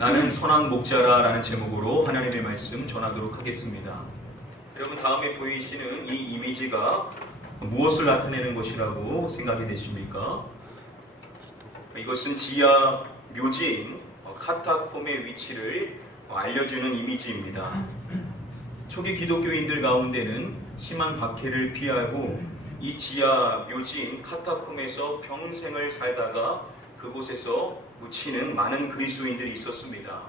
나는 선한 목자라 라는 제목으로 하나님의 말씀 전하도록 하겠습니다. 여러분, 다음에 보이시는 이 이미지가 무엇을 나타내는 것이라고 생각이 되십니까? 이것은 지하 묘지인 카타콤의 위치를 알려주는 이미지입니다. 초기 기독교인들 가운데는 심한 박해를 피하고 이 지하 묘지인 카타콤에서 평생을 살다가 그곳에서 묻히는 많은 그리스도인들이 있었습니다.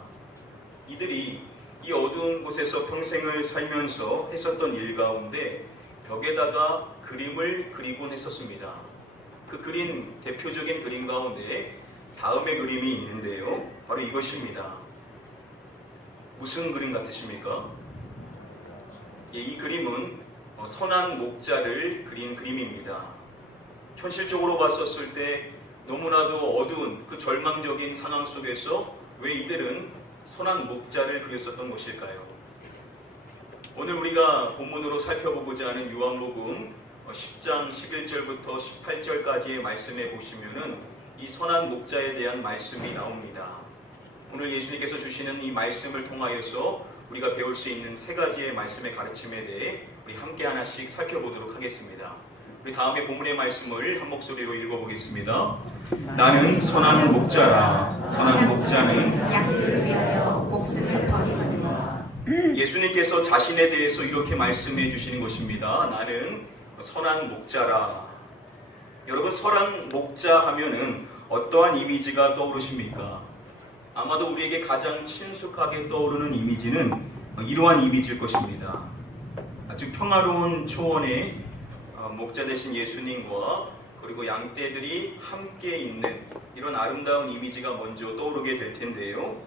이들이 이 어두운 곳에서 평생을 살면서 했었던 일 가운데 벽에다가 그림을 그리곤 했었습니다. 그 그림, 대표적인 그림 가운데 다음의 그림이 있는데요. 바로 이것입니다. 무슨 그림 같으십니까? 이 그림은 선한 목자를 그린 그림입니다. 현실적으로 봤었을 때 너무나도 어두운 그 절망적인 상황 속에서 왜 이들은 선한 목자를 그렸었던 것일까요? 오늘 우리가 본문으로 살펴보고자 하는 요한복음 10장 11절부터 18절까지의 말씀에 보시면은 이 선한 목자에 대한 말씀이 나옵니다. 오늘 예수님께서 주시는 이 말씀을 통하여서 우리가 배울 수 있는 세 가지의 말씀의 가르침에 대해 우리 함께 하나씩 살펴보도록 하겠습니다. 우리 다음에 본문의 말씀을 한 목소리로 읽어보겠습니다. 나는 선한 목자라. 선한 목자는 양들을 위하여 목숨을 버리거니와. 예수님께서 자신에 대해서 이렇게 말씀해 주시는 것입니다. 나는 선한 목자라. 여러분, 선한 목자 하면은 어떠한 이미지가 떠오르십니까? 아마도 우리에게 가장 친숙하게 떠오르는 이미지는 이러한 이미지일 것입니다. 아주 평화로운 초원에 목자 되신 예수님과 그리고 양떼들이 함께 있는 이런 아름다운 이미지가 먼저 떠오르게 될 텐데요.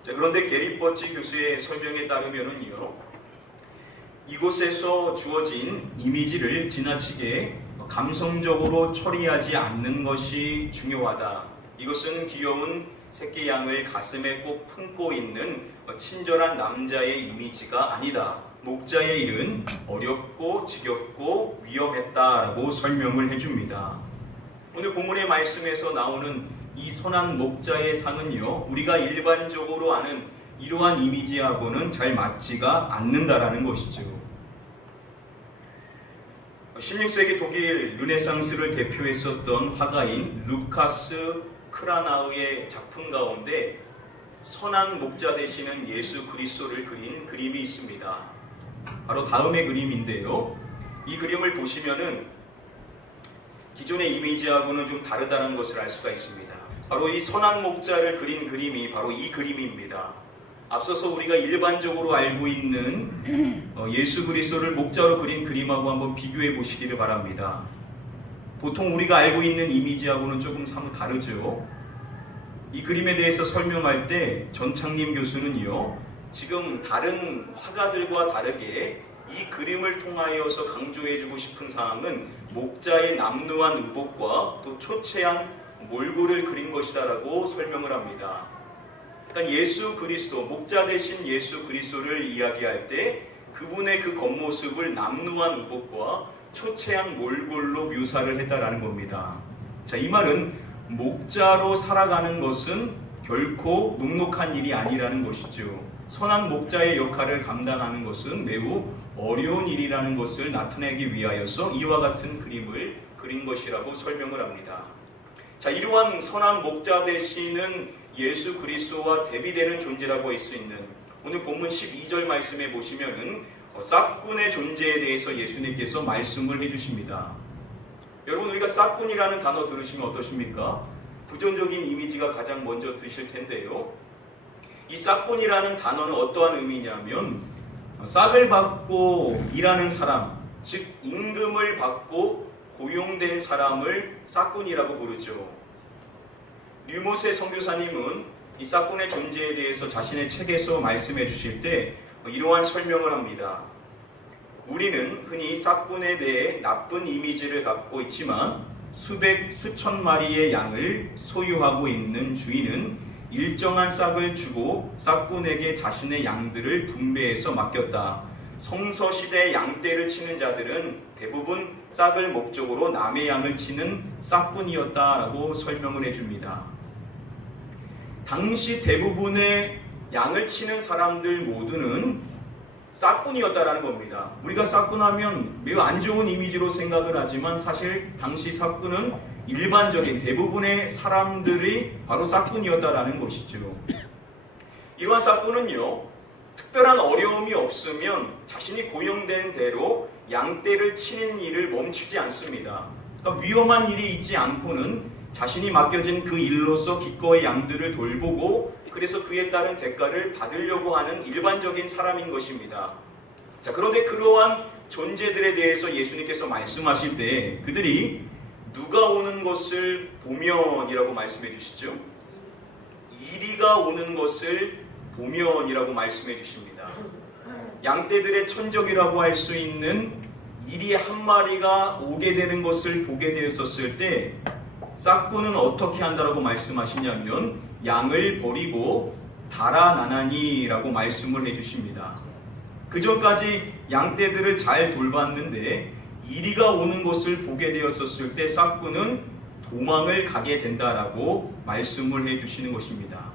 자, 그런데 게리 버치 교수의 설명에 따르면은요, 이곳에서 주어진 이미지를 지나치게 감성적으로 처리하지 않는 것이 중요하다. 이것은 귀여운 새끼 양을 가슴에 꼭 품고 있는 친절한 남자의 이미지가 아니다. 목자의 일은 어렵고 지겹고 위험했다라고 설명을 해줍니다. 오늘 본문의 말씀에서 나오는 이 선한 목자의 상은요, 우리가 일반적으로 아는 이러한 이미지하고는 잘 맞지가 않는다라는 것이죠. 16세기 독일 르네상스를 대표했었던 화가인 루카스 크라나우의 작품 가운데 선한 목자 되시는 예수 그리스도를 그린 그림이 있습니다. 바로 다음의 그림인데요. 이 그림을 보시면은 기존의 이미지하고는 좀 다르다는 것을 알 수가 있습니다. 바로 이 선한 목자를 그린 그림이 바로 이 그림입니다. 앞서서 우리가 일반적으로 알고 있는 예수 그리스도를 목자로 그린 그림하고 한번 비교해 보시기를 바랍니다. 보통 우리가 알고 있는 이미지하고는 조금 사뭇 다르죠. 이 그림에 대해서 설명할 때 전창림 교수는요, 지금 다른 화가들과 다르게 이 그림을 통하여서 강조해주고 싶은 사항은 목자의 남루한 의복과 또 초췌한 몰골을 그린 것이다라고 설명을 합니다. 그러니까 예수 그리스도, 목자 되신 예수 그리스도를 이야기할 때 그분의 그 겉모습을 남루한 의복과 초췌한 몰골로 묘사를 했다라는 겁니다. 자, 이 말은 목자로 살아가는 것은 결코 녹록한 일이 아니라는 것이죠. 선한 목자의 역할을 감당하는 것은 매우 어려운 일이라는 것을 나타내기 위하여서 이와 같은 그림을 그린 것이라고 설명을 합니다. 자, 이러한 선한 목자 되시는 예수 그리스도와 대비되는 존재라고 할 수 있는 오늘 본문 12절 말씀에 보시면은 싹군의 존재에 대해서 예수님께서 말씀을 해주십니다. 여러분, 우리가 싹군이라는 단어 들으시면 어떠십니까? 부정적인 이미지가 가장 먼저 드실 텐데요. 이 싹군이라는 단어는 어떠한 의미냐면 싹을 받고 일하는 사람, 즉 임금을 받고 고용된 사람을 싹군이라고 부르죠. 류모세 선교사님은 이 싹군의 존재에 대해서 자신의 책에서 말씀해 주실 때 이러한 설명을 합니다. 우리는 흔히 싹군에 대해 나쁜 이미지를 갖고 있지만 수백, 수천 마리의 양을 소유하고 있는 주인은 일정한 싹을 주고 싹군에게 자신의 양들을 분배해서 맡겼다. 성서시대 양떼를 치는 자들은 대부분 싹을 목적으로 남의 양을 치는 싹군이었다라고 설명을 해줍니다. 당시 대부분의 양을 치는 사람들 모두는 싹꾼이었다라는 겁니다. 우리가 싹꾼하면 매우 안 좋은 이미지로 생각을 하지만 사실 당시 싹꾼은 일반적인 대부분의 사람들이 바로 싹꾼이었다라는 것이죠. 이러한 싹꾼은요, 특별한 어려움이 없으면 자신이 고용된 대로 양떼를 치는 일을 멈추지 않습니다. 그러니까 위험한 일이 있지 않고는 자신이 맡겨진 그 일로서 기꺼이 양들을 돌보고 그래서 그에 따른 대가를 받으려고 하는 일반적인 사람인 것입니다. 자, 그런데 그러한 존재들에 대해서 예수님께서 말씀하실 때 그들이 누가 오는 것을 보면이라고 말씀해 주시죠. 이리가 오는 것을 보면이라고 말씀해 주십니다. 양떼들의 천적이라고 할 수 있는 이리 한 마리가 오게 되는 것을 보게 되었었을 때 싹꾼은 어떻게 한다라고 말씀하시냐면 양을 버리고 달아나나니라고 말씀을 해주십니다. 그전까지 양떼들을 잘 돌봤는데 이리가 오는 것을 보게 되었었을 때 싹꾼은 도망을 가게 된다라고 말씀을 해주시는 것입니다.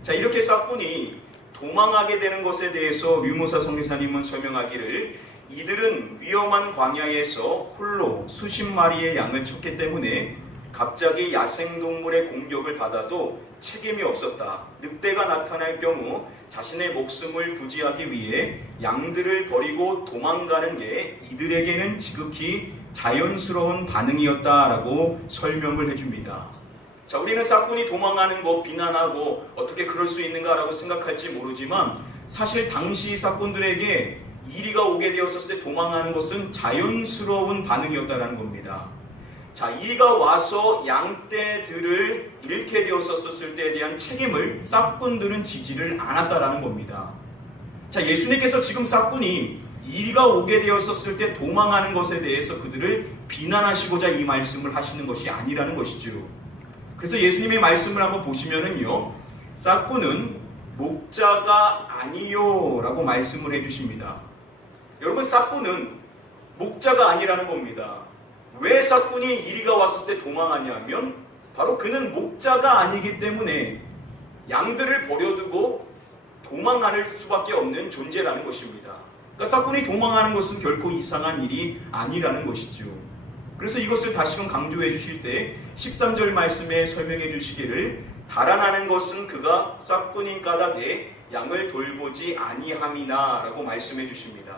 자, 이렇게 싹꾼이 도망하게 되는 것에 대해서 류모사 성교사님은 설명하기를 이들은 위험한 광야에서 홀로 수십 마리의 양을 쳤기 때문에 갑자기 야생동물의 공격을 받아도 책임이 없었다. 늑대가 나타날 경우 자신의 목숨을 부지하기 위해 양들을 버리고 도망가는 게 이들에게는 지극히 자연스러운 반응이었다라고 설명을 해줍니다. 자, 우리는 싹꾼이 도망하는 거 비난하고 어떻게 그럴 수 있는가라고 생각할지 모르지만 사실 당시 싹꾼들에게 이리가 오게 되었을 때 도망하는 것은 자연스러운 반응이었다라는 겁니다. 자, 이리가 와서 양떼들을 잃게 되었었을 때에 대한 책임을 싹꾼들은 지지를 않았다라는 겁니다. 자, 예수님께서 지금 싹꾼이 이리가 오게 되었었을 때 도망하는 것에 대해서 그들을 비난하시고자 이 말씀을 하시는 것이 아니라는 것이죠. 그래서 예수님의 말씀을 한번 보시면은요, 싹꾼은 목자가 아니요 라고 말씀을 해주십니다. 여러분, 싹꾼은 목자가 아니라는 겁니다. 왜 싹꾼이 이리가 왔을 때 도망하냐면 바로 그는 목자가 아니기 때문에 양들을 버려두고 도망할 수밖에 없는 존재라는 것입니다. 그러니까 싹꾼이 도망하는 것은 결코 이상한 일이 아니라는 것이죠. 그래서 이것을 다시금 강조해 주실 때 13절 말씀에 설명해 주시기를 달아나는 것은 그가 싹꾼인 까닭에 양을 돌보지 아니함이나 라고 말씀해 주십니다.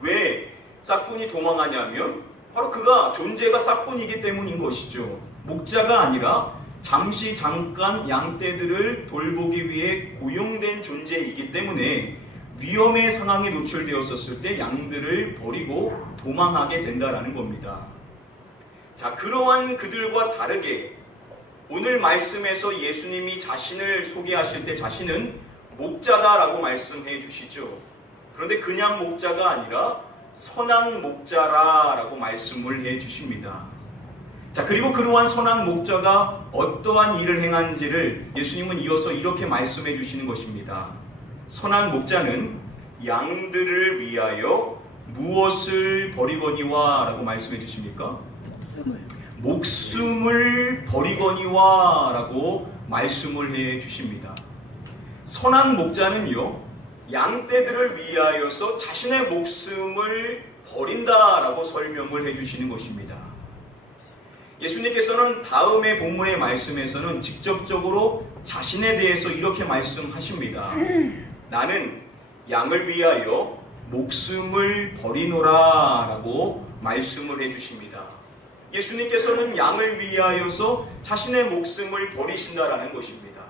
왜 싹꾼이 도망하냐면 바로 그가 존재가 싹꾼이기 때문인 것이죠. 목자가 아니라 잠시 잠깐 양떼들을 돌보기 위해 고용된 존재이기 때문에 위험의 상황에 노출되었었을 때 양들을 버리고 도망하게 된다라는 겁니다. 자, 그러한 그들과 다르게 오늘 말씀에서 예수님이 자신을 소개하실 때 자신은 목자다라고 말씀해 주시죠. 그런데 그냥 목자가 아니라 선한 목자라라고 말씀을 해 주십니다. 자, 그리고 그러한 선한 목자가 어떠한 일을 행한지를 예수님은 이어서 이렇게 말씀해 주시는 것입니다. 선한 목자는 양들을 위하여 무엇을 버리거니와 라고 말씀해 주십니까? 목숨을 버리거니와 라고 말씀을 해 주십니다. 선한 목자는요, 양떼들을 위하여서 자신의 목숨을 버린다라고 설명을 해주시는 것입니다. 예수님께서는 다음의 본문의 말씀에서는 직접적으로 자신에 대해서 이렇게 말씀하십니다. 나는 양을 위하여 목숨을 버리노라 라고 말씀을 해주십니다. 예수님께서는 양을 위하여서 자신의 목숨을 버리신다라는 것입니다.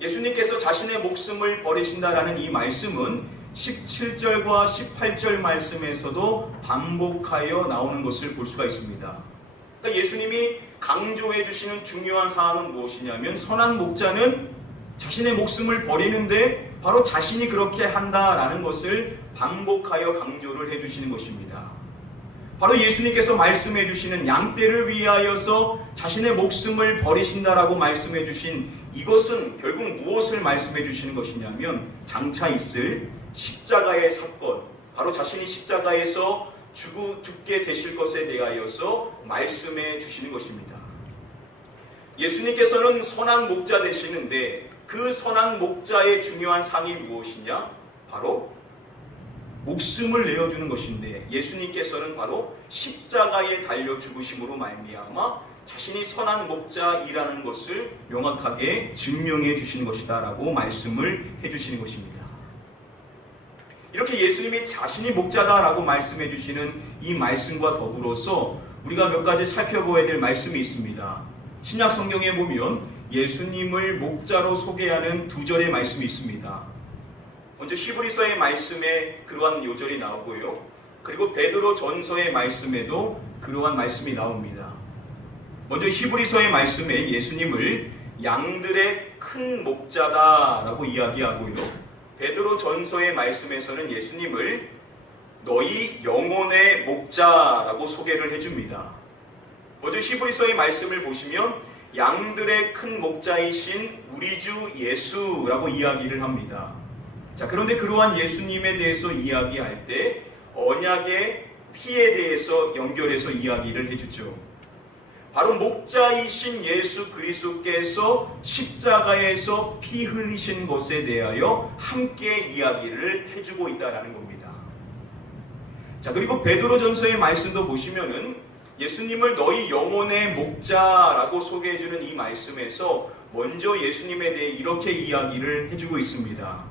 예수님께서 자신의 목숨을 버리신다라는 이 말씀은 17절과 18절 말씀에서도 반복하여 나오는 것을 볼 수가 있습니다. 그러니까 예수님이 강조해 주시는 중요한 사항은 무엇이냐면 선한 목자는 자신의 목숨을 버리는데 바로 자신이 그렇게 한다라는 것을 반복하여 강조를 해 주시는 것입니다. 바로 예수님께서 말씀해 주시는 양떼를 위하여서 자신의 목숨을 버리신다라고 말씀해 주신 이것은 결국 무엇을 말씀해 주시는 것이냐면 장차 있을 십자가의 사건, 바로 자신이 십자가에서 죽게 되실 것에 대하여서 말씀해 주시는 것입니다. 예수님께서는 선한 목자 되시는데 그 선한 목자의 중요한 상이 무엇이냐? 바로 목숨을 내어주는 것인데 예수님께서는 바로 십자가에 달려 죽으심으로 말미암아 자신이 선한 목자이라는 것을 명확하게 증명해 주시는 것이다 라고 말씀을 해주시는 것입니다. 이렇게 예수님이 자신이 목자다라고 말씀해 주시는 이 말씀과 더불어서 우리가 몇 가지 살펴보아야 될 말씀이 있습니다. 신약 성경에 보면 예수님을 목자로 소개하는 두 절의 말씀이 있습니다. 먼저 히브리서의 말씀에 그러한 요절이 나오고요. 그리고 베드로 전서의 말씀에도 그러한 말씀이 나옵니다. 먼저 히브리서의 말씀에 예수님을 양들의 큰 목자다라고 이야기하고요. 베드로 전서의 말씀에서는 예수님을 너희 영혼의 목자라고 소개를 해줍니다. 먼저 히브리서의 말씀을 보시면 양들의 큰 목자이신 우리 주 예수라고 이야기를 합니다. 자, 그런데 그러한 예수님에 대해서 이야기할 때 언약의 피에 대해서 연결해서 이야기를 해주죠. 바로 목자이신 예수 그리스도께서 십자가에서 피 흘리신 것에 대하여 함께 이야기를 해주고 있다는 겁니다. 자, 그리고 베드로전서의 말씀도 보시면은 예수님을 너희 영혼의 목자라고 소개해주는 이 말씀에서 먼저 예수님에 대해 이렇게 이야기를 해주고 있습니다.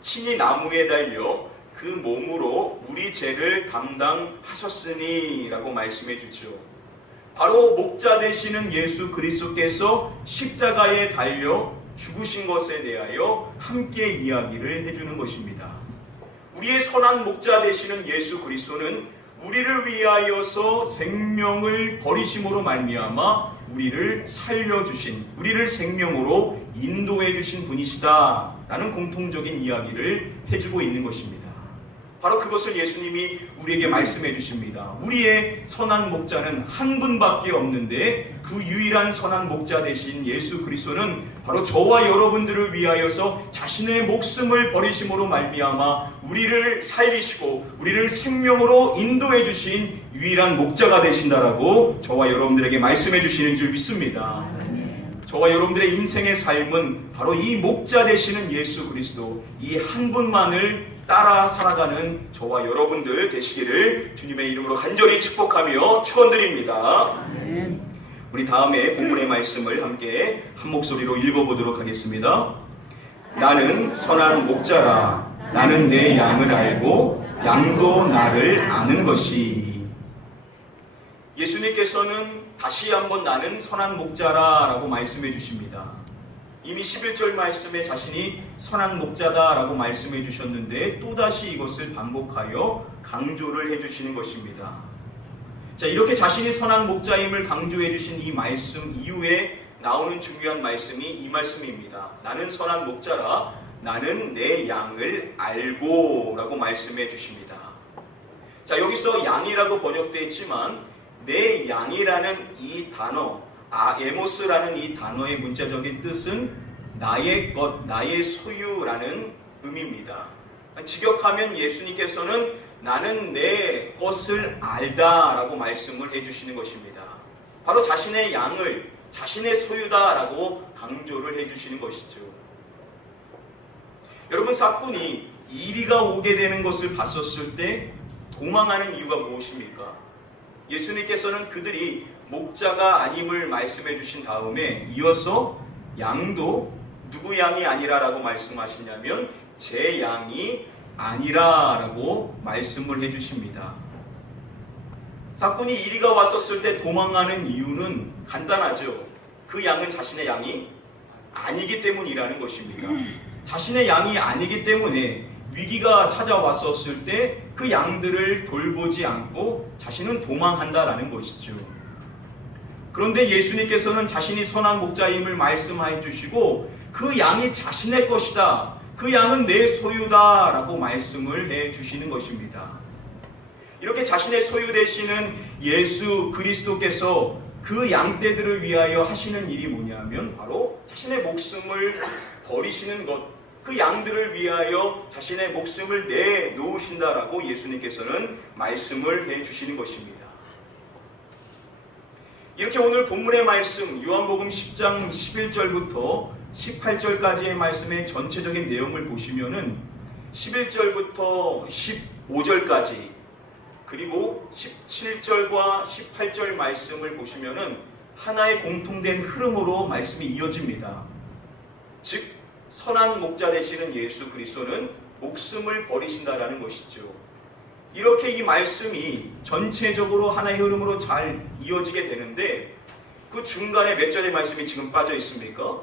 친히 나무에 달려 그 몸으로 우리 죄를 감당하셨으니 라고 말씀해 주죠. 바로 목자 되시는 예수 그리스도께서 십자가에 달려 죽으신 것에 대하여 함께 이야기를 해주는 것입니다. 우리의 선한 목자 되시는 예수 그리스도는 우리를 위하여서 생명을 버리심으로 말미암아 우리를 살려주신, 우리를 생명으로 인도해 주신 분이시다 라는 공통적인 이야기를 해주고 있는 것입니다. 바로 그것을 예수님이 우리에게 말씀해 주십니다. 우리의 선한 목자는 한 분밖에 없는데 그 유일한 선한 목자 되신 예수 그리스도는 바로 저와 여러분들을 위하여서 자신의 목숨을 버리심으로 말미암아 우리를 살리시고 우리를 생명으로 인도해 주신 유일한 목자가 되신다라고 저와 여러분들에게 말씀해 주시는 줄 믿습니다. 저와 여러분들의 인생의 삶은 바로 이 목자 되시는 예수 그리스도 이 한 분만을 따라 살아가는 저와 여러분들 되시기를 주님의 이름으로 간절히 축복하며 축원드립니다. 우리 다음에 본문의 말씀을 함께 한 목소리로 읽어보도록 하겠습니다. 나는 선한 목자라. 나는 내 양을 알고 양도 나를 아는 것이. 예수님께서는 다시 한번 나는 선한 목자라 라고 말씀해 주십니다. 이미 11절 말씀에 자신이 선한 목자다라고 말씀해 주셨는데 또다시 이것을 반복하여 강조를 해주시는 것입니다. 자, 이렇게 자신이 선한 목자임을 강조해 주신 이 말씀 이후에 나오는 중요한 말씀이 이 말씀입니다. 나는 선한 목자라. 나는 내 양을 알고 라고 말씀해 주십니다. 자, 여기서 양이라고 번역되어 있지만 내 양이라는 이 단어, 에모스라는 이 단어의 문자적인 뜻은 나의 것, 나의 소유라는 의미입니다. 직역하면 예수님께서는 나는 내 것을 알다라고 말씀을 해주시는 것입니다. 바로 자신의 양을 자신의 소유다라고 강조를 해주시는 것이죠. 여러분, 사꾼이 이리가 오게 되는 것을 봤었을 때 도망하는 이유가 무엇입니까? 예수님께서는 그들이 목자가 아님을 말씀해 주신 다음에 이어서 양도 누구 양이 아니라라고 말씀하시냐면 제 양이 아니라라고 말씀을 해 주십니다. 사꾼이 이리가 왔었을 때 도망가는 이유는 간단하죠. 그 양은 자신의 양이 아니기 때문이라는 것입니다. 자신의 양이 아니기 때문에 위기가 찾아왔었을 때 그 양들을 돌보지 않고 자신은 도망한다라는 것이죠. 그런데 예수님께서는 자신이 선한 목자임을 말씀해 주시고 그 양이 자신의 것이다. 그 양은 내 소유다 라고 말씀을 해 주시는 것입니다. 이렇게 자신의 소유 되시는 예수 그리스도께서 그 양떼들을 위하여 하시는 일이 뭐냐면 바로 자신의 목숨을 버리시는 것, 그 양들을 위하여 자신의 목숨을 내놓으신다라고 예수님께서는 말씀을 해 주시는 것입니다. 이렇게 오늘 본문의 말씀 요한복음 10장 11절부터 18절까지의 말씀의 전체적인 내용을 보시면은 11절부터 15절까지 그리고 17절과 18절 말씀을 보시면은 하나의 공통된 흐름으로 말씀이 이어집니다. 즉 선한 목자 되시는 예수 그리스도는 목숨을 버리신다라는 것이죠. 이렇게 이 말씀이 전체적으로 하나의 흐름으로 잘 이어지게 되는데 그 중간에 몇 절의 말씀이 지금 빠져 있습니까?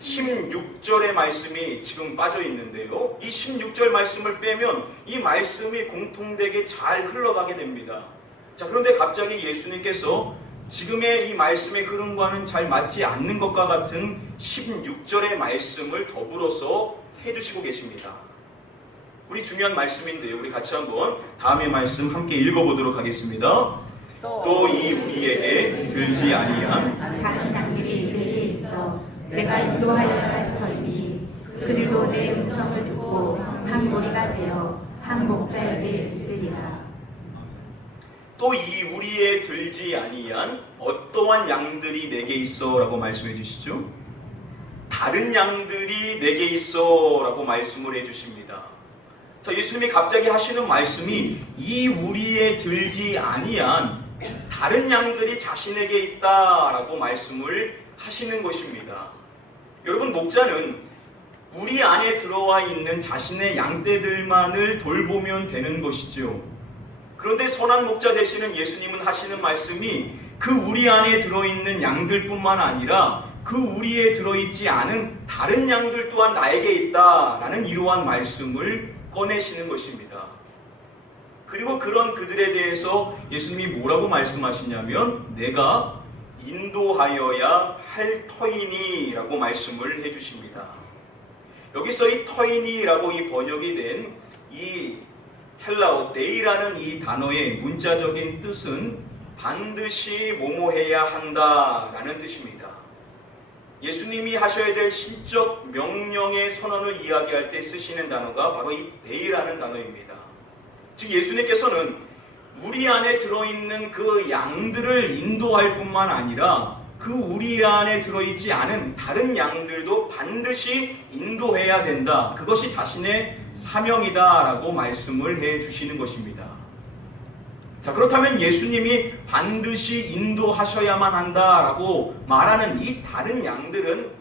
16절의 말씀이 지금 빠져 있는데요. 이 16절 말씀을 빼면 이 말씀이 공통되게 잘 흘러가게 됩니다. 자, 그런데 갑자기 예수님께서 지금의 이 말씀의 흐름과는 잘 맞지 않는 것과 같은 16절의 말씀을 더불어서 해주시고 계십니다. 우리 중요한 말씀인데요. 우리 같이 한번 다음의 말씀 함께 읽어보도록 하겠습니다. 또 이 우리에게 들지 아니한 다른 양들이 내게 있어 내가 인도하여야 할 터이니 그들도 내 음성을 듣고 한 무리가 되어 한 목자에게 있으리라. 또 이 우리에 들지 아니한 어떠한 양들이 내게 있어 라고 말씀해 주시죠. 다른 양들이 내게 있어 라고 말씀을 해 주십니다. 자, 예수님이 갑자기 하시는 말씀이 이 우리에 들지 아니한 다른 양들이 자신에게 있다라고 말씀을 하시는 것입니다. 여러분, 목자는 우리 안에 들어와 있는 자신의 양떼들만을 돌보면 되는 것이죠. 그런데 선한 목자 되시는 예수님은 하시는 말씀이 그 우리 안에 들어있는 양들뿐만 아니라 그 우리에 들어있지 않은 다른 양들 또한 나에게 있다라는 이러한 말씀을 꺼내시는 것입니다. 그리고 그런 그들에 대해서 예수님이 뭐라고 말씀하시냐면 내가 인도하여야 할 터이니 라고 말씀을 해주십니다. 여기서 이 터이니 라고 이 번역이 된 이 헬라어 데이라는 이 단어의 문자적인 뜻은 반드시 뭐뭐해야 한다라는 뜻입니다. 예수님이 하셔야 될 신적 명령의 선언을 이야기할 때 쓰시는 단어가 바로 이 데이라는 단어입니다. 즉 예수님께서는 우리 안에 들어있는 그 양들을 인도할 뿐만 아니라 그 우리 안에 들어있지 않은 다른 양들도 반드시 인도해야 된다. 그것이 자신의 사명이다라고 말씀을 해 주시는 것입니다. 자, 그렇다면 예수님이 반드시 인도하셔야만 한다라고 말하는 이 다른 양들은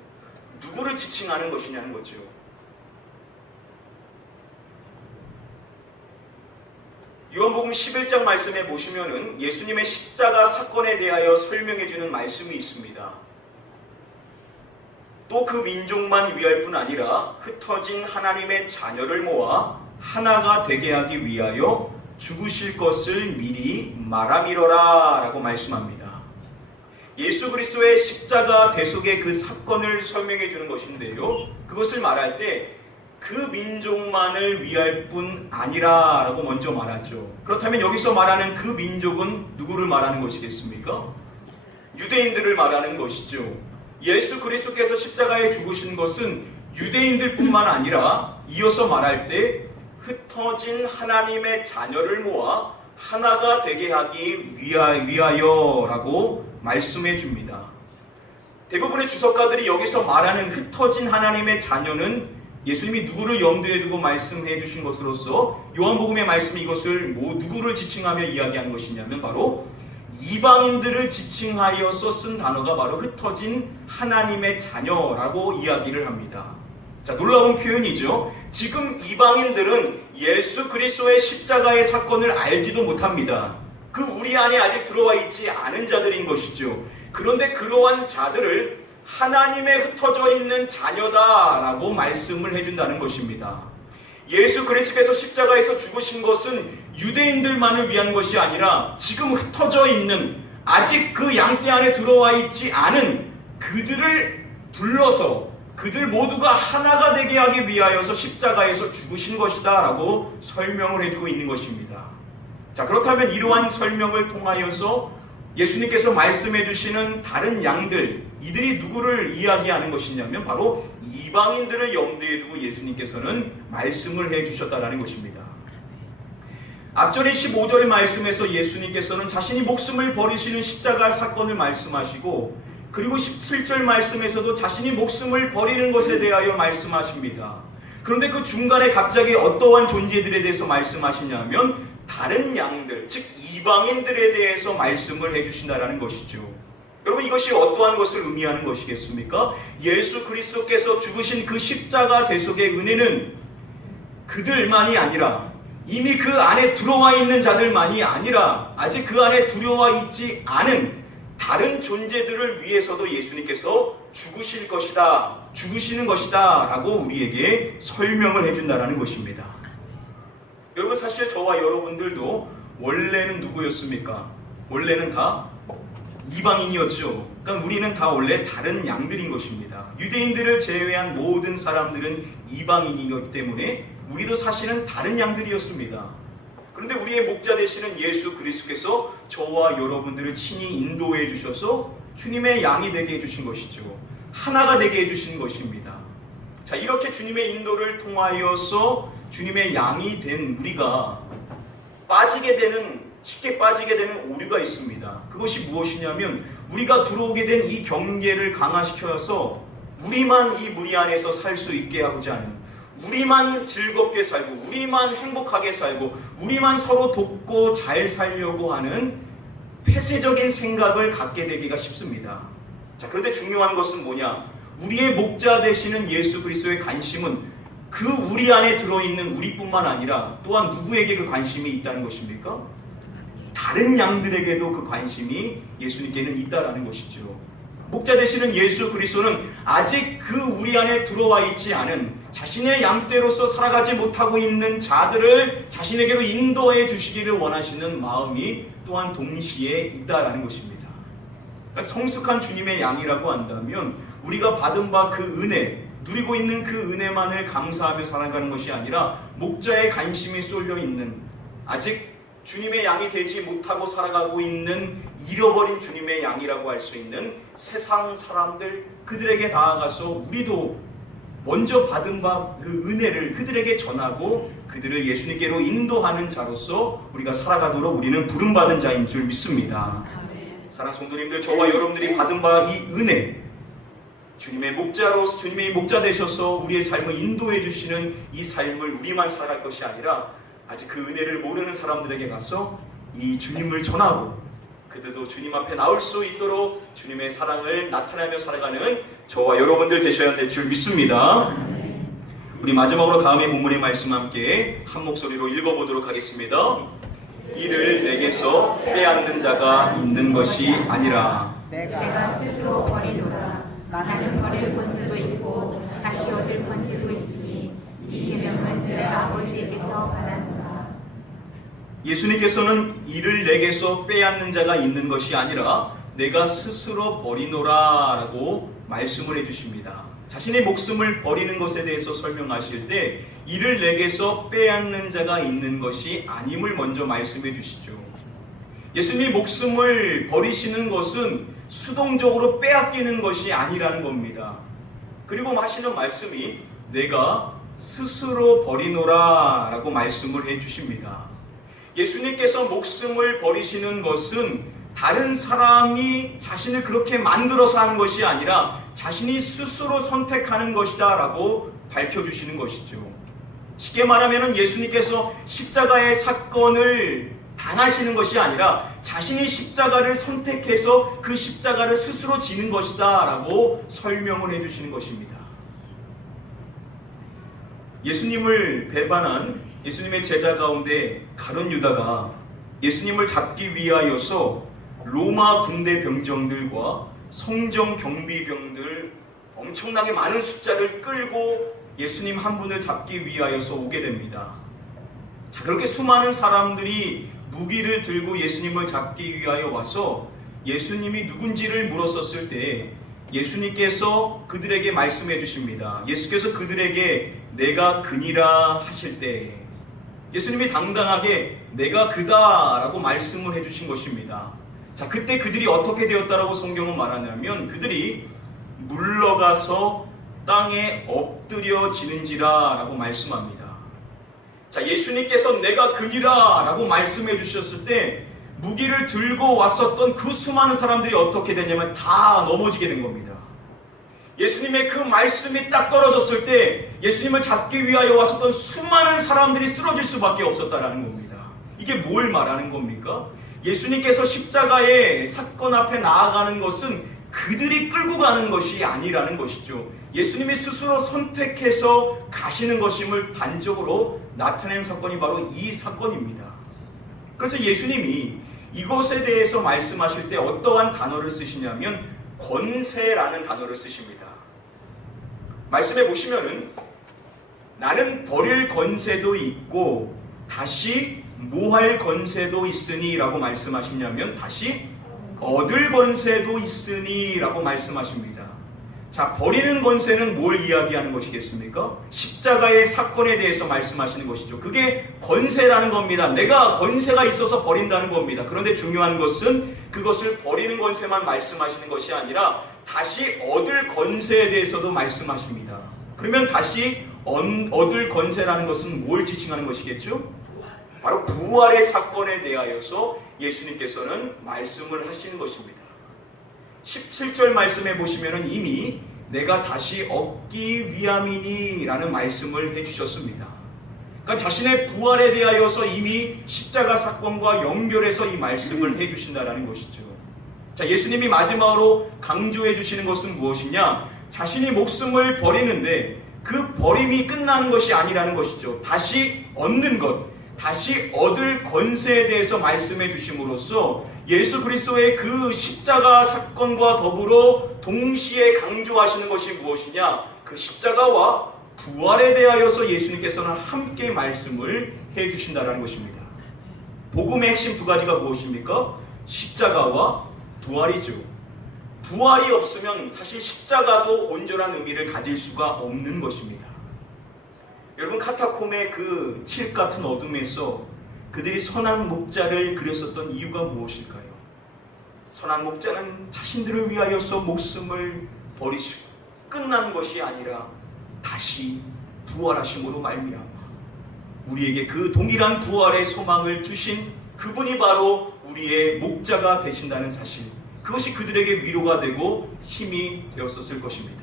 누구를 지칭하는 것이냐는 거죠. 요한복음 11장 말씀에 보시면은 예수님의 십자가 사건에 대하여 설명해 주는 말씀이 있습니다. 또 그 민족만 위할 뿐 아니라 흩어진 하나님의 자녀를 모아 하나가 되게 하기 위하여 죽으실 것을 미리 말함이로라 라고 말씀합니다. 예수 그리스도의 십자가 대속의 그 사건을 설명해 주는 것인데요. 그것을 말할 때 그 민족만을 위할 뿐 아니라 라고 먼저 말하죠. 그렇다면 여기서 말하는 그 민족은 누구를 말하는 것이겠습니까? 유대인들을 말하는 것이죠. 예수 그리스도께서 십자가에 죽으신 것은 유대인들 뿐만 아니라 이어서 말할 때 흩어진 하나님의 자녀를 모아 하나가 되게 하기 위하여라고 말씀해 줍니다. 대부분의 주석가들이 여기서 말하는 흩어진 하나님의 자녀는 예수님이 누구를 염두에 두고 말씀해 주신 것으로서 요한복음의 말씀이 이것을 누구를 지칭하며 이야기하는 것이냐면 바로 이방인들을 지칭하여서 쓴 단어가 바로 흩어진 하나님의 자녀라고 이야기를 합니다. 자, 놀라운 표현이죠. 지금 이방인들은 예수 그리스도의 십자가의 사건을 알지도 못합니다. 그 우리 안에 아직 들어와 있지 않은 자들인 것이죠. 그런데 그러한 자들을 하나님의 흩어져 있는 자녀다라고 말씀을 해준다는 것입니다. 예수 그리스도께서 십자가에서 죽으신 것은 유대인들만을 위한 것이 아니라 지금 흩어져 있는 아직 그 양떼 안에 들어와 있지 않은 그들을 불러서 그들 모두가 하나가 되게 하기 위하여서 십자가에서 죽으신 것이다 라고 설명을 해주고 있는 것입니다. 자, 그렇다면 이러한 설명을 통하여서 예수님께서 말씀해 주시는 다른 양들, 이들이 누구를 이야기하는 것이냐면 바로 이방인들을 염두에 두고 예수님께서는 말씀을 해 주셨다라는 것입니다. 앞전에 15절 말씀에서 예수님께서는 자신이 목숨을 버리시는 십자가 사건을 말씀하시고, 그리고 17절 말씀에서도 자신이 목숨을 버리는 것에 대하여 말씀하십니다. 그런데 그 중간에 갑자기 어떠한 존재들에 대해서 말씀하시냐면 다른 양들, 즉 이방인들에 대해서 말씀을 해주신다는 것이죠. 여러분, 이것이 어떠한 것을 의미하는 것이겠습니까? 예수 그리스도께서 죽으신 그 십자가 대속의 은혜는 그들만이 아니라, 이미 그 안에 들어와 있는 자들만이 아니라, 아직 그 안에 들어와 있지 않은 다른 존재들을 위해서도 예수님께서 죽으실 것이다, 죽으시는 것이다 라고 우리에게 설명을 해준다는 것입니다. 여러분, 사실 저와 여러분들도 원래는 누구였습니까? 원래는 다 이방인이었죠. 그러니까 우리는 다 원래 다른 양들인 것입니다. 유대인들을 제외한 모든 사람들은 이방인이기 때문에 우리도 사실은 다른 양들이었습니다. 그런데 우리의 목자 되시는 예수 그리스도께서 저와 여러분들을 친히 인도해 주셔서 주님의 양이 되게 해주신 것이죠. 하나가 되게 해주신 것입니다. 자, 이렇게 주님의 인도를 통하여서 주님의 양이 된 우리가 쉽게 빠지게 되는 오류가 있습니다. 그것이 무엇이냐면, 우리가 들어오게 된 이 경계를 강화시켜서 우리만 이 무리 안에서 살 수 있게 하고자 하는, 우리만 즐겁게 살고 우리만 행복하게 살고 우리만 서로 돕고 잘 살려고 하는 폐쇄적인 생각을 갖게 되기가 쉽습니다. 자, 그런데 중요한 것은 뭐냐? 우리의 목자 되시는 예수 그리스도의 관심은 그 우리 안에 들어있는 우리뿐만 아니라 또한 누구에게 그 관심이 있다는 것입니까? 다른 양들에게도 그 관심이 예수님께는 있다라는 것이죠. 목자 되시는 예수 그리스도는 아직 그 우리 안에 들어와 있지 않은, 자신의 양떼로서 살아가지 못하고 있는 자들을 자신에게로 인도해 주시기를 원하시는 마음이 또한 동시에 있다라는 것입니다. 그러니까 성숙한 주님의 양이라고 한다면 우리가 받은 바 그 은혜, 누리고 있는 그 은혜만을 감사하며 살아가는 것이 아니라 목자의 관심이 쏠려 있는, 아직 주님의 양이 되지 못하고 살아가고 있는 잃어버린 주님의 양이라고 할 수 있는 세상 사람들, 그들에게 나아가서 우리도 먼저 받은 바 그 은혜를 그들에게 전하고 그들을 예수님께로 인도하는 자로서 우리가 살아가도록 우리는 부름받은 자인 줄 믿습니다. 사랑하는 성도님들, 저와 여러분들이 받은 바 이 은혜, 주님의 목자로서, 주님의 목자 되셔서 우리의 삶을 인도해 주시는 이 삶을 우리만 살아갈 것이 아니라 아직 그 은혜를 모르는 사람들에게 가서 이 주님을 전하고 그들도 주님 앞에 나올 수 있도록 주님의 사랑을 나타내며 살아가는 저와 여러분들 되셔야 될 줄 믿습니다. 우리 마지막으로 다음의 본문의 말씀 함께 한 목소리로 읽어보도록 하겠습니다. 이를 내게서 빼앗는 자가 있는 것이 아니라 내가 스스로 버리노라. 나는 버릴 권세도 있고 다시 얻을 권세도 있으니 이 계명은 내가 아버지에게서 받았노라. 예수님께서는 이를 내게서 빼앗는 자가 있는 것이 아니라 내가 스스로 버리노라 라고 말씀을 해주십니다. 자신의 목숨을 버리는 것에 대해서 설명하실 때 이를 내게서 빼앗는 자가 있는 것이 아님을 먼저 말씀해 주시죠. 예수님이 목숨을 버리시는 것은 수동적으로 빼앗기는 것이 아니라는 겁니다. 그리고 하시는 말씀이 내가 스스로 버리노라 라고 말씀을 해주십니다. 예수님께서 목숨을 버리시는 것은 다른 사람이 자신을 그렇게 만들어서 하는 것이 아니라 자신이 스스로 선택하는 것이다 라고 밝혀주시는 것이죠. 쉽게 말하면 예수님께서 십자가의 사건을 당하시는 것이 아니라 자신이 십자가를 선택해서 그 십자가를 스스로 지는 것이다 라고 설명을 해주시는 것입니다. 예수님을 배반한 예수님의 제자 가운데 가룟 유다가 예수님을 잡기 위하여서 로마 군대 병정들과 성정 경비병들 엄청나게 많은 숫자를 끌고 예수님 한 분을 잡기 위하여서 오게 됩니다. 자, 그렇게 수많은 사람들이 무기를 들고 예수님을 잡기 위하여 와서 예수님이 누군지를 물었었을 때 예수님께서 그들에게 말씀해 주십니다. 예수께서 그들에게 내가 그니라 하실 때 예수님이 당당하게 내가 그다 라고 말씀을 해주신 것입니다. 자, 그때 그들이 어떻게 되었다라고 성경은 말하냐면 그들이 물러가서 땅에 엎드려지는지라 라고 말씀합니다. 자, 예수님께서 내가 그니라 라고 말씀해 주셨을 때 무기를 들고 왔었던 그 수많은 사람들이 어떻게 되냐면 다 넘어지게 된 겁니다. 예수님의 그 말씀이 딱 떨어졌을 때 예수님을 잡기 위하여 왔었던 수많은 사람들이 쓰러질 수밖에 없었다라는 겁니다. 이게 뭘 말하는 겁니까? 예수님께서 십자가의 사건 앞에 나아가는 것은 그들이 끌고 가는 것이 아니라는 것이죠. 예수님이 스스로 선택해서 가시는 것임을 단적으로 나타낸 사건이 바로 이 사건입니다. 그래서 예수님이 이것에 대해서 말씀하실 때 어떠한 단어를 쓰시냐면 권세라는 단어를 쓰십니다. 말씀해 보시면은 나는 버릴 권세도 있고 다시 모할 권세도 있으니 라고 말씀하시냐면 다시 얻을 권세도 있으니 라고 말씀하십니다. 자, 버리는 권세는 뭘 이야기하는 것이겠습니까? 십자가의 사건에 대해서 말씀하시는 것이죠. 그게 권세라는 겁니다. 내가 권세가 있어서 버린다는 겁니다. 그런데 중요한 것은 그것을 버리는 권세만 말씀하시는 것이 아니라 다시 얻을 권세에 대해서도 말씀하십니다. 그러면 다시 얻을 권세라는 것은 뭘 지칭하는 것이겠죠? 바로 부활의 사건에 대하여서 예수님께서는 말씀을 하시는 것입니다. 17절 말씀해 보시면 이미 내가 다시 얻기 위함이니 라는 말씀을 해주셨습니다. 그러니까 자신의 부활에 대하여서 이미 십자가 사건과 연결해서 이 말씀을 해주신다는 것이죠. 자, 예수님이 마지막으로 강조해 주시는 것은 무엇이냐? 자신이 목숨을 버리는데 그 버림이 끝나는 것이 아니라는 것이죠. 다시 얻는 것, 다시 얻을 권세에 대해서 말씀해 주심으로써 예수 그리스도의 그 십자가 사건과 더불어 동시에 강조하시는 것이 무엇이냐? 그 십자가와 부활에 대하여서 예수님께서는 함께 말씀을 해 주신다는 것입니다. 복음의 핵심 두 가지가 무엇입니까? 십자가와 부활이죠. 부활이 없으면 사실 십자가도 온전한 의미를 가질 수가 없는 것입니다. 여러분, 카타콤의 그 칠 같은 어둠에서 그들이 선한 목자를 그렸었던 이유가 무엇일까요? 선한 목자는 자신들을 위하여서 목숨을 버리시고 끝난 것이 아니라 다시 부활하심으로 말미암아 우리에게 그 동일한 부활의 소망을 주신 그분이 바로 우리의 목자가 되신다는 사실, 그것이 그들에게 위로가 되고 힘이 되었었을 것입니다.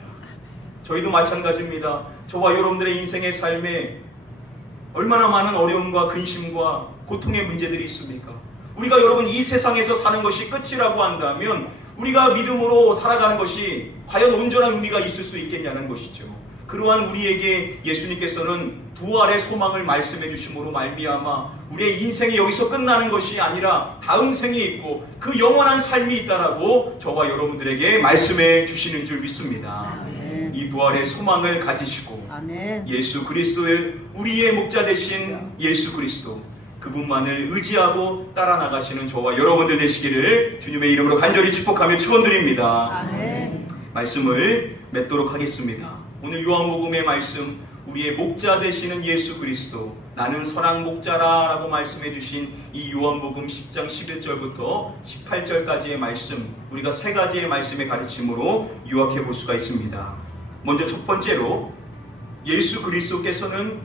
저희도 마찬가지입니다. 저와 여러분들의 인생의 삶에 얼마나 많은 어려움과 근심과 고통의 문제들이 있습니까? 우리가 여러분 이 세상에서 사는 것이 끝이라고 한다면 우리가 믿음으로 살아가는 것이 과연 온전한 의미가 있을 수 있겠냐는 것이죠. 그러한 우리에게 예수님께서는 부활의 소망을 말씀해 주심으로 말미암아 우리의 인생이 여기서 끝나는 것이 아니라 다음 생이 있고 그 영원한 삶이 있다라고 저와 여러분들에게 말씀해 주시는 줄 믿습니다. 아멘. 이 부활의 소망을 가지시고 아멘. 예수 그리스도의 우리의 목자 되신 예수 그리스도 그분만을 의지하고 따라 나가시는 저와 여러분들 되시기를 주님의 이름으로 간절히 축복하며 축원드립니다. 아멘. 말씀을 맺도록 하겠습니다. 오늘 요한복음의 말씀, 우리의 목자 되시는 예수 그리스도, 나는 선한 목자라 라고 말씀해 주신 이 요한복음 10장 11절부터 18절까지의 말씀, 우리가 세 가지의 말씀의 가르침으로 유학해 볼 수가 있습니다. 먼저 첫 번째로 예수 그리스도께서는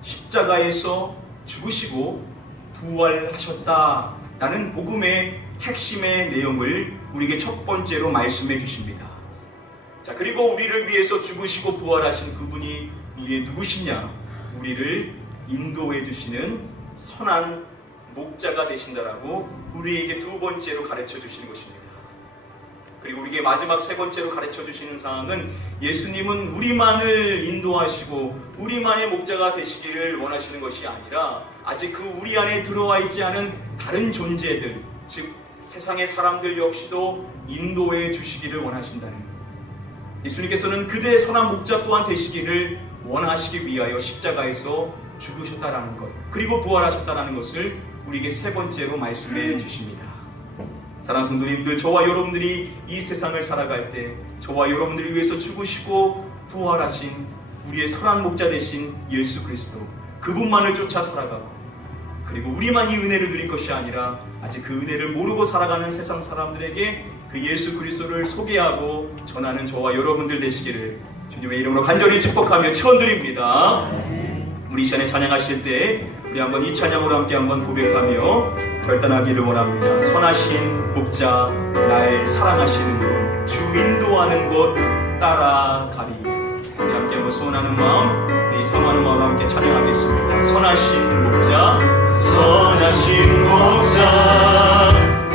십자가에서 죽으시고 부활하셨다라는 복음의 핵심의 내용을 우리에게 첫 번째로 말씀해 주십니다. 자, 그리고 우리를 위해서 죽으시고 부활하신 그분이 우리의 누구시냐? 우리를 인도해 주시는 선한 목자가 되신다라고 우리에게 두 번째로 가르쳐 주시는 것입니다. 그리고 우리에게 마지막 세 번째로 가르쳐 주시는 사항은 예수님은 우리만을 인도하시고 우리만의 목자가 되시기를 원하시는 것이 아니라 아직 그 우리 안에 들어와 있지 않은 다른 존재들, 즉 세상의 사람들 역시도 인도해 주시기를 원하신다는 것. 예수님께서는 그대의 선한 목자 또한 되시기를 원하시기 위하여 십자가에서 죽으셨다라는 것, 그리고 부활하셨다라는 것을 우리에게 세 번째로 말씀해 주십니다. 사랑하는 성도님들, 저와 여러분들이 이 세상을 살아갈 때 저와 여러분들을 위해서 죽으시고 부활하신 우리의 선한 목자 되신 예수 그리스도, 그분만을 쫓아 살아가고, 그리고 우리만 이 은혜를 누릴 것이 아니라 아직 그 은혜를 모르고 살아가는 세상 사람들에게 그 예수 그리스도를 소개하고 전하는 저와 여러분들 되시기를 주님의 이름으로 간절히 축복하며 축원드립니다. 우리 이 시간에 찬양하실 때 우리 한번 이 찬양으로 함께 한번 고백하며 결단하기를 원합니다. 선하신 목자, 날 사랑하시는 분, 주 인도하는 곳 따라가리. 우리 함께 한번 소원하는 마음, 네, 사모하는 마음으로 함께 찬양하겠습니다. 선하신 목자, 선하신 목자,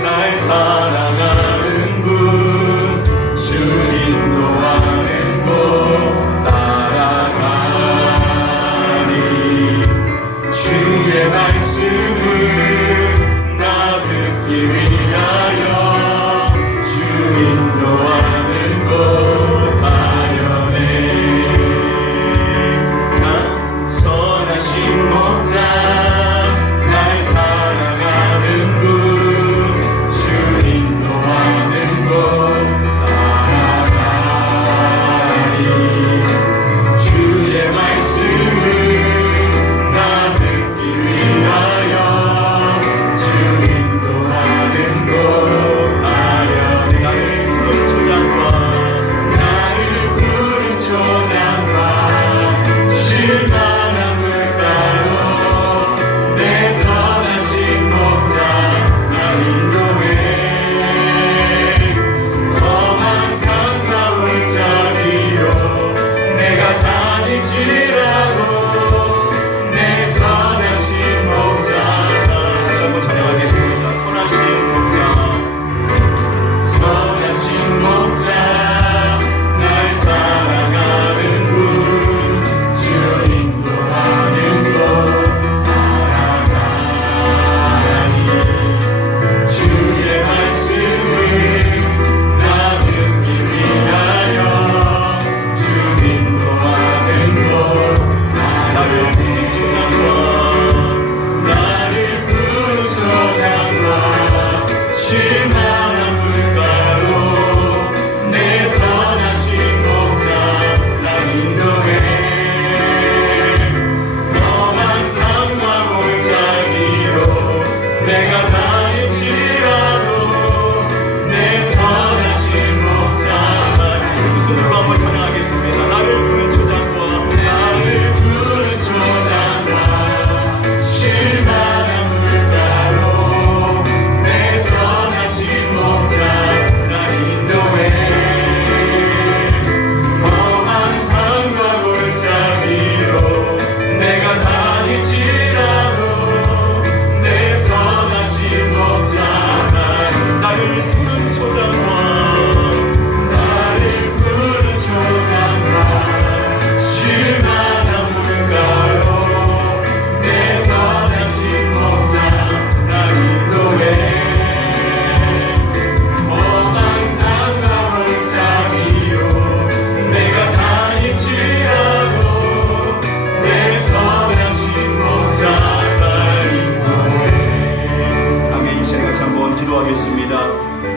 날 사랑하는 분, 주 인도하는 곳 주의 말씀을 나 듣기 위하여 주 인도하는 곳 마련해. 나 선하신 목자, 날 사랑하는 분, 주 인도하는 곳 따라가리. 주의 말씀을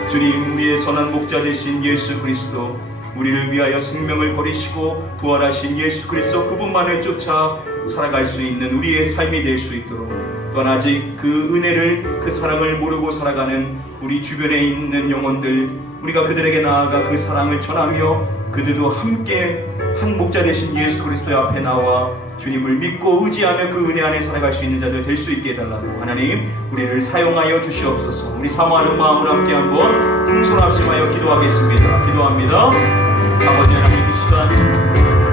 주님, 우리의 선한 목자 되신 예수 그리스도, 우리를 위하여 생명을 버리시고 부활하신 예수 그리스도 그분만을 쫓아 살아갈 수 있는 우리의 삶이 될 수 있도록, 또한 아직 그 은혜를, 그 사랑을 모르고 살아가는 우리 주변에 있는 영혼들, 우리가 그들에게 나아가 그 사랑을 전하며 그들도 함께 한 목자 되신 예수 그리스도의 앞에 나와 주님을 믿고 의지하며 그 은혜 안에 살아갈 수 있는 자들 될 수 있게 해달라고 하나님, 우리를 사용하여 주시옵소서. 우리 사모하는 마음으로 함께 한번 등손합심하여 기도하겠습니다. 기도합니다. 아버지 하나님, 이 시간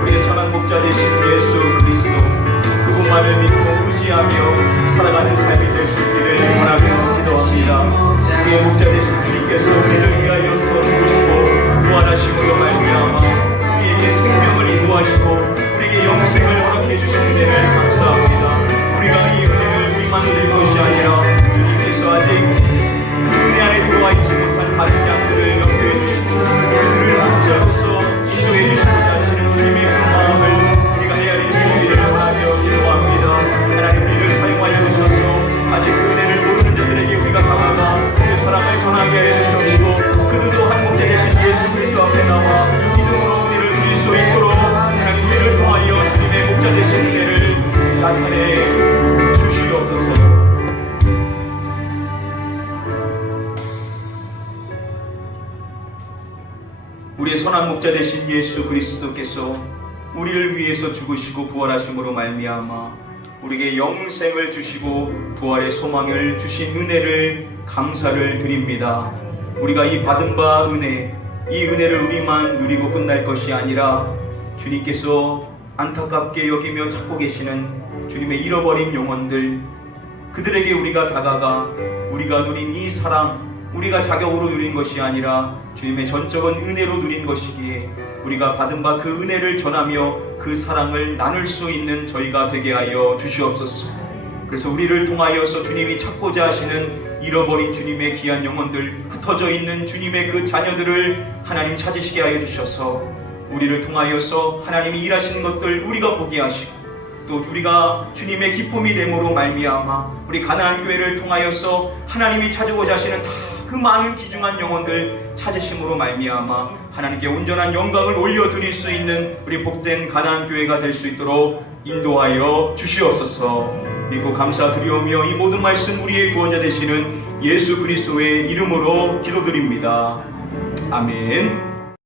우리의 선한 목자 되신 예수 그리스도 그분만을 믿고 의지하며 살아가는 삶이 될 수 있기를 원하며 기도합니다. 우리의 목자 되신 주님께서 우리를 위하여 서주시고 부활하심으로 말미암아 우리에게 생명을 인도하시고 우리에게 영생을 허락해 주신 은혜를 감사합니다. 우리가 이 은혜를 우리만 누릴 것이 아니라 주님께서 아직 그 은혜 안에 들어와 있지 못한 다른 양들을 염두에 주시고 그들을 목자로서 인도해 주시고자 하시는 주님의 그 마음을 우리가 헤아릴 수 있기를 원하며 기도합니다. 하나님, 우리를 사용하여 주셔서 아직 그 은혜를 모르는 자들에게 우리가 다가가 그 사랑을 전하게 해주시고 그들도 한 목자 되신 예수 그리스도 앞에 나와 믿음으로 우리를 누릴 수 있도록 하나님, 우리를 통하여 주님의 목자 되신 은혜를 나타내 주시옵소서. 우리의 선한 목자 되신 예수 그리스도께서 우리를 위해서 죽으시고 부활하심으로 말미암아 우리에게 영생을 주시고 부활의 소망을 주신 은혜를 감사를 드립니다. 우리가 이 받은 바 은혜, 이 은혜를 우리만 누리고 끝날 것이 아니라 주님께서 안타깝게 여기며 찾고 계시는 주님의 잃어버린 영혼들, 그들에게 우리가 다가가 우리가 누린 이 사랑, 우리가 자격으로 누린 것이 아니라 주님의 전적인 은혜로 누린 것이기에 우리가 받은 바 그 은혜를 전하며 그 사랑을 나눌 수 있는 저희가 되게 하여 주시옵소서. 그래서 우리를 통하여서 주님이 찾고자 하시는 잃어버린 주님의 귀한 영혼들, 흩어져 있는 주님의 그 자녀들을 하나님 찾으시게 하여 주셔서 우리를 통하여서 하나님이 일하시는 것들 우리가 보게 하시고 또 우리가 주님의 기쁨이 됨으로 말미암아 우리 가나안 교회를 통하여서 하나님이 찾고자 하시는 다 그 많은 귀중한 영혼들 찾으심으로 말미암아 하나님께 온전한 영광을 올려드릴 수 있는 우리 복된 가나안 교회가 될 수 있도록 인도하여 주시옵소서. 믿고 감사드리오며 이 모든 말씀 우리의 구원자 되시는 예수 그리스도의 이름으로 기도드립니다. 아멘.